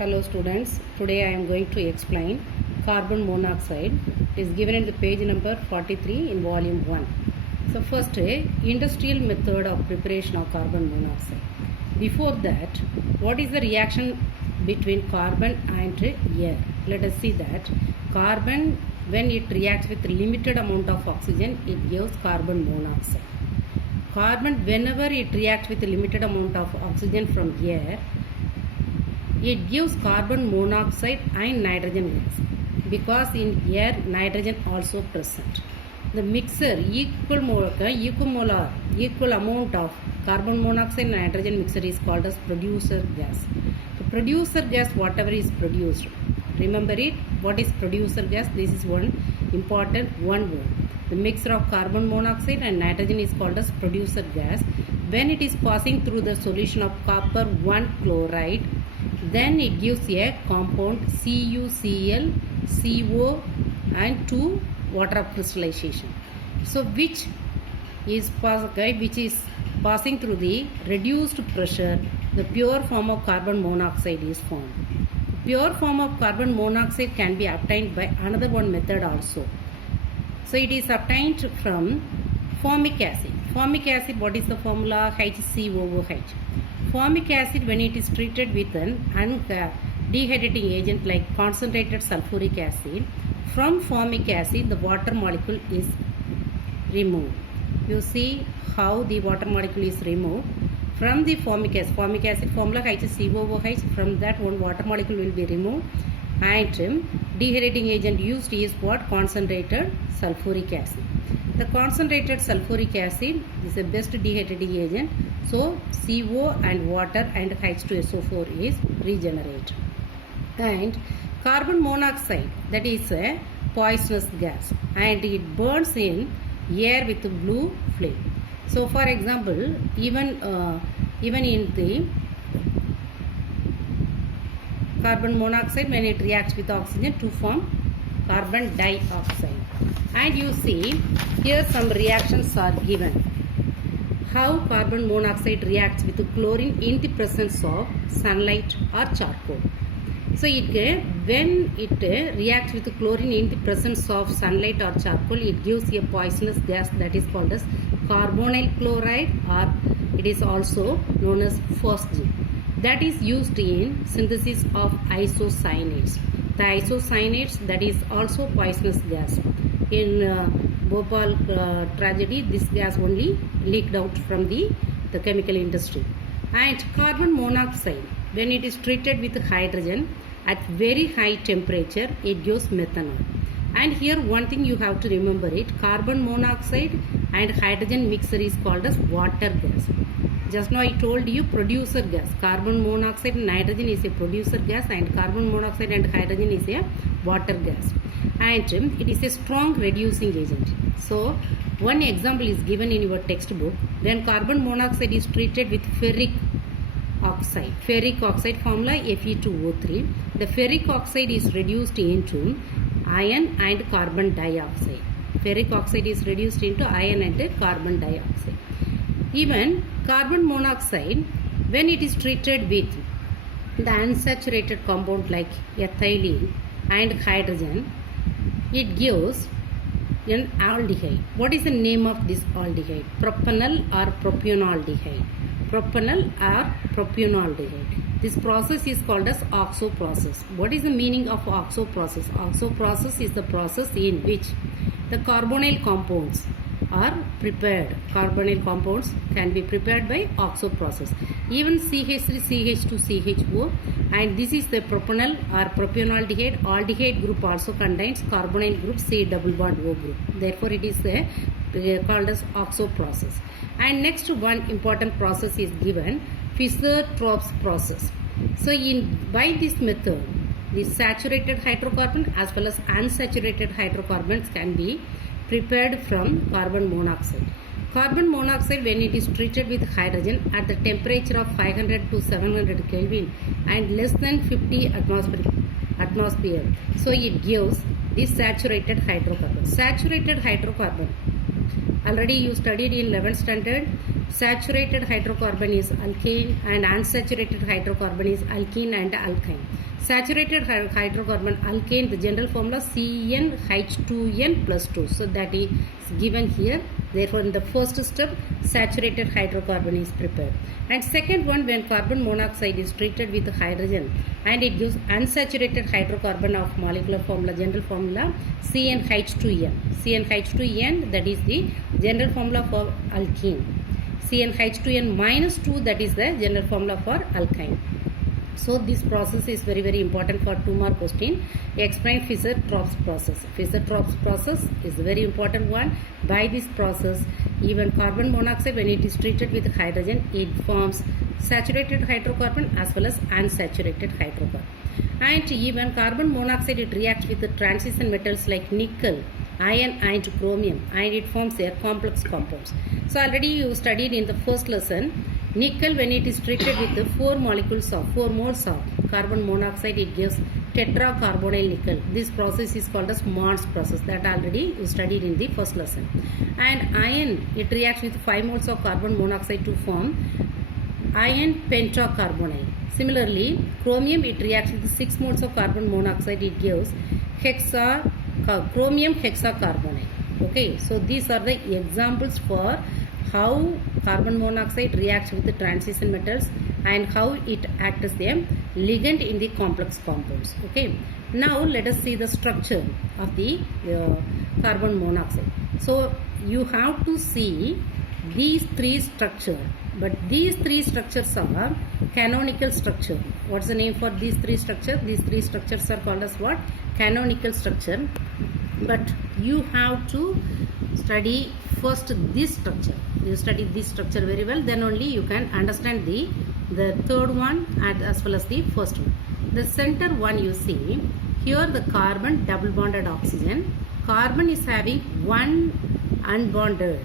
Hello students, today I am going to explain carbon monoxide. It is given in the page number 43 in volume 1. So first, industrial method of preparation of carbon monoxide. Before that, what is the reaction between carbon and air? Let us see that carbon, when it reacts with limited amount of oxygen, it gives carbon monoxide. Carbon, whenever it reacts with a limited amount of oxygen from air, it gives carbon monoxide and nitrogen gas, because in air nitrogen also present. The mixer equal amount of carbon monoxide and nitrogen mixture is called as producer gas. The producer gas, whatever is produced, remember it, what is producer gas? This is one important one word. The mixture of carbon monoxide and nitrogen is called as producer gas. When it is passing through the solution of copper 1 chloride, then it gives a compound CuCl, CO and 2 water of crystallization. So which is passing through the reduced pressure, the pure form of carbon monoxide is formed. Pure form of carbon monoxide can be obtained by another one method also. So it is obtained from formic acid. Formic acid, what is the formula? HCOOH. Formic acid, when it is treated with an dehydrating agent like concentrated sulfuric acid, from formic acid the water molecule is removed. You see how the water molecule is removed from the formic acid. Formic acid formula HCOOH, from that one water molecule will be removed, and dehydrating agent used is what? Concentrated sulfuric acid. The concentrated sulfuric acid is the best dehydrating agent. So CO and water and H2SO4 is regenerated. And carbon monoxide, that is a poisonous gas, and it burns in air with a blue flame. So for example, even in the carbon monoxide, when it reacts with oxygen to form carbon dioxide. And you see here some reactions are given. How carbon monoxide reacts with chlorine in the presence of sunlight or charcoal. So when it reacts with chlorine in the presence of sunlight or charcoal, it gives a poisonous gas that is called as carbonyl chloride, or it is also known as phosgene. That is used in synthesis of isocyanates. The isocyanates, that is also poisonous gas. In Bhopal tragedy, this gas only leaked out from the chemical industry. And carbon monoxide, when it is treated with hydrogen at very high temperature, it gives methanol. And here one thing you have to remember it, carbon monoxide and hydrogen mixture is called as water gas. Just now I told you producer gas. Carbon monoxide and nitrogen is a producer gas, and carbon monoxide and hydrogen is a water gas. And it is a strong reducing agent. So one example is given in your textbook. When carbon monoxide is treated with ferric oxide formula Fe2O3, the ferric oxide is reduced into iron and carbon dioxide. Ferric oxide is reduced into iron and carbon dioxide. Even carbon monoxide, when it is treated with the unsaturated compound like ethylene and hydrogen, it gives an aldehyde. What is the name of this aldehyde? Propanol or propanoldehyde. Propanol or propanoldehyde. This process is called as OXO process. What is the meaning of OXO process? OXO process is the process in which the carbonyl compounds are prepared. Carbonyl compounds can be prepared by OXO process. Even CH3, CH2, CHO, and this is the propanol or propanoldehyde. Aldehyde group also contains carbonyl group C double bond O group. Therefore, it is called as OXO process. And next one important process is given, Fischer-Tropsch process. So by this method, the saturated hydrocarbon as well as unsaturated hydrocarbons can be prepared from carbon monoxide. Carbon monoxide, when it is treated with hydrogen at the temperature of 500 to 700 Kelvin and less than 50 atmosphere, so it gives this saturated hydrocarbon. Saturated hydrocarbon, already you studied in 11th standard, Saturated hydrocarbon is alkane and unsaturated hydrocarbon is alkene and alkyne. Saturated hydrocarbon alkane, the general formula CnH2n plus 2. So that is given here. Therefore, in the first step, saturated hydrocarbon is prepared. And second one, when carbon monoxide is treated with hydrogen and it gives unsaturated hydrocarbon of molecular formula, general formula CnH2n. CnH2n, that is the general formula for alkene. CnH2n minus 2, that is the general formula for alkyne. So this process is very, very important for 2-mark question. Explain Fischer-Tropsch process. Fischer-Tropsch process is a very important one. By this process, even carbon monoxide, when it is treated with hydrogen, it forms saturated hydrocarbon as well as unsaturated hydrocarbon. And even carbon monoxide, it reacts with the transition metals like nickel, iron and chromium, and it forms their complex compounds. So already you studied in the first lesson, nickel, when it is treated with the 4 moles of carbon monoxide, it gives tetracarbonyl nickel. This process is called as Mons process, that already you studied in the first lesson. And iron, it reacts with 5 moles of carbon monoxide to form iron pentacarbonyl. Similarly, chromium, it reacts with 6 moles of carbon monoxide, it gives chromium hexacarbonyl. Okay, so these are the examples for how carbon monoxide reacts with the transition metals and how it acts as a ligand in the complex compounds. Okay, now let us see the structure of the carbon monoxide. So you have to see these 3 structures, but these 3 structures are canonical structure. What's the name for these 3 structures? These 3 structures are called as what? Canonical structure. But you have to study first this structure. You study this structure very well, then only you can understand the third one and as well as the first one. The center one, you see here, the carbon double bonded oxygen. Carbon is having 1 unbonded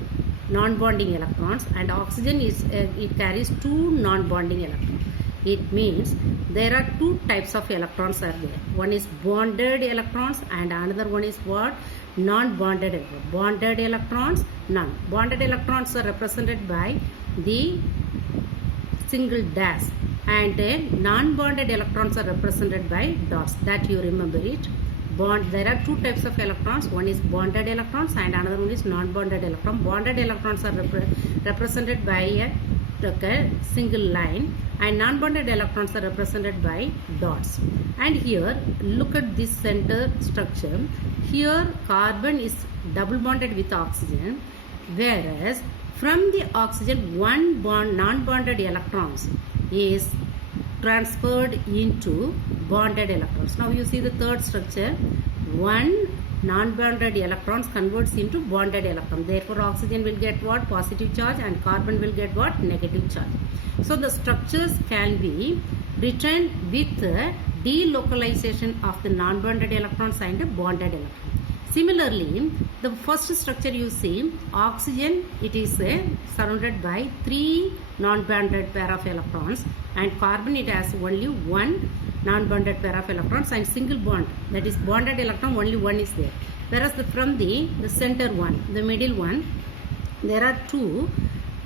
non-bonding electrons, and oxygen is it carries 2 non-bonding electrons. It means there are 2 types of electrons are there. One is bonded electrons and another one is what? Non-bonded electrons. Bonded electrons, none. Bonded electrons are represented by the single dash, and non-bonded electrons are represented by dots. That you remember it. There are 2 types of electrons. One is bonded electrons and another one is non-bonded electron. Bonded electrons are represented by a single line, and non-bonded electrons are represented by dots. And here, look at this center structure. Here, carbon is double bonded with oxygen, whereas from the oxygen, 1 non-bonded electrons is transferred into bonded electrons. Now you see the third structure, 1 non-bonded electrons converts into bonded electron. Therefore, oxygen will get what? Positive charge, and carbon will get what? Negative charge. So the structures can be written with delocalization of the non-bonded electrons and the bonded electrons. Similarly, the first structure you see, oxygen, it is surrounded by 3 non-bonded pair of electrons, and carbon, it has only 1 non-bonded pair of electrons and single bond, that is bonded electron, only 1 is there. Whereas from the center one, the middle one, there are 2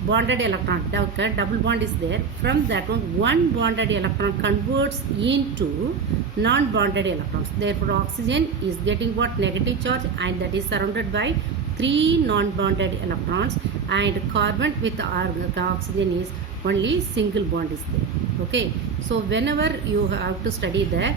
bonded electron, double bond is there. From that one bonded electron converts into non-bonded electrons. Therefore, oxygen is getting what? Negative charge, and that is surrounded by 3 non-bonded electrons, and carbon with oxygen is only single bond is there. Okay, so whenever you have to study the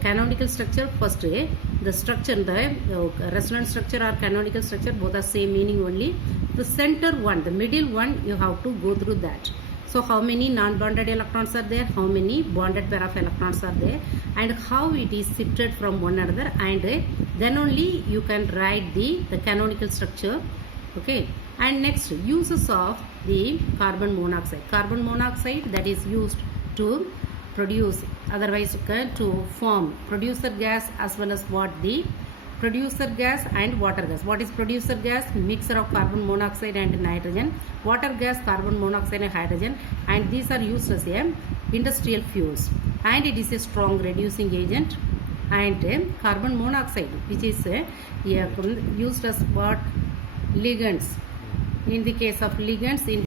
canonical structure, first the structure, the resonance structure or canonical structure, both are same meaning only. The center one, the middle one, you have to go through that. So how many non-bonded electrons are there, how many bonded pair of electrons are there, and how it is shifted from one another, and then only you can write the canonical structure. Okay, and next, uses of the carbon monoxide. Carbon monoxide, that is used to produce, otherwise to form producer gas as well as what? The producer gas and water gas. What is producer gas? Mixture of carbon monoxide and nitrogen. Water gas, carbon monoxide and hydrogen, and these are used as a industrial fuels, and it is a strong reducing agent. And carbon monoxide, which is used as what? Ligands. In the case of ligands, in